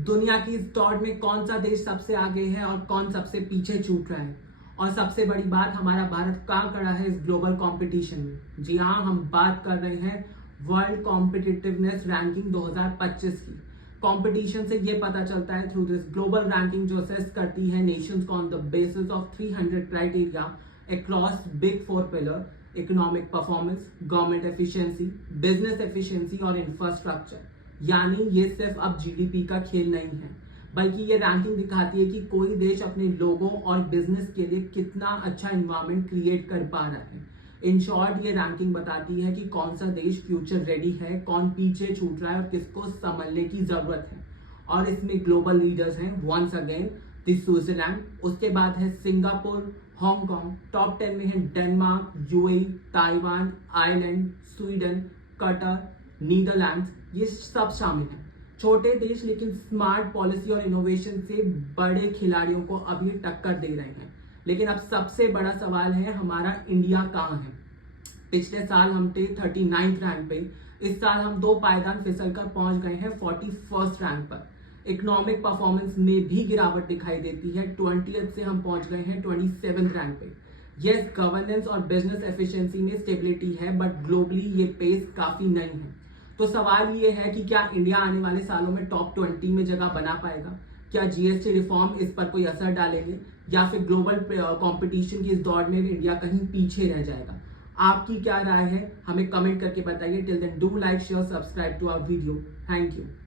दुनिया की इस दौड़ में कौन सा देश सबसे आगे है और कौन सबसे पीछे छूट रहा है। और सबसे बड़ी बात, हमारा भारत कहाँ खड़ा है इस ग्लोबल कंपटीशन में। जी हाँ, हम बात कर रहे हैं वर्ल्ड कॉम्पिटिटिवनेस रैंकिंग 2025 की। कंपटीशन से ये पता चलता है थ्रू दिस ग्लोबल रैंकिंग, जो असेस करती है नेशंस को on the basis of 300 criteria across big four pillar: economic performance, government efficiency, business efficiency और इंफ्रास्ट्रक्चर। यानी ये सिर्फ अब जीडीपी का खेल नहीं है, बल्कि ये रैंकिंग दिखाती है कि कोई देश अपने लोगों और बिजनेस के लिए कितना अच्छा एनवायरनमेंट क्रिएट कर पा रहा है। इन शॉर्ट, ये रैंकिंग बताती है कि कौन सा देश फ्यूचर रेडी है, कौन पीछे छूट रहा है और किसको संभलने की जरूरत है। और इसमें ग्लोबल लीडर्स हैं वंस अगेन स्विट्जरलैंड, उसके बाद है सिंगापुर, हांगकांग, टॉप 10 में है Denmark, UAE, Taiwan, Ireland, Sweden, Qatar, Netherlands, ये सब शामिल हैं। छोटे देश लेकिन स्मार्ट पॉलिसी और इनोवेशन से बड़े खिलाड़ियों को अभी टक्कर दे रहे हैं। लेकिन अब सबसे बड़ा सवाल है, हमारा इंडिया कहाँ है। पिछले साल हम थे 39th रैंक पे, इस साल हम 2 पायदान फिसल कर पहुंच गए हैं 41st रैंक पर। इकोनॉमिक परफॉर्मेंस में भी गिरावट दिखाई देती है, 20th से हम पहुंच गए हैं 27th रैंक पे। यस, गवर्नेंस और बिजनेस एफिशिएंसी में स्टेबिलिटी है, बट ग्लोबली ये पेस काफी नहीं है। तो सवाल ये है कि क्या इंडिया आने वाले सालों में टॉप 20 में जगह बना पाएगा? क्या जीएसटी रिफॉर्म इस पर कोई असर डालेंगे, या फिर ग्लोबल कंपटीशन की इस दौड़ में इंडिया कहीं पीछे रह जाएगा? आपकी क्या राय है, हमें कमेंट करके बताइए। Till then, do like, share, subscribe to our video. Thank you.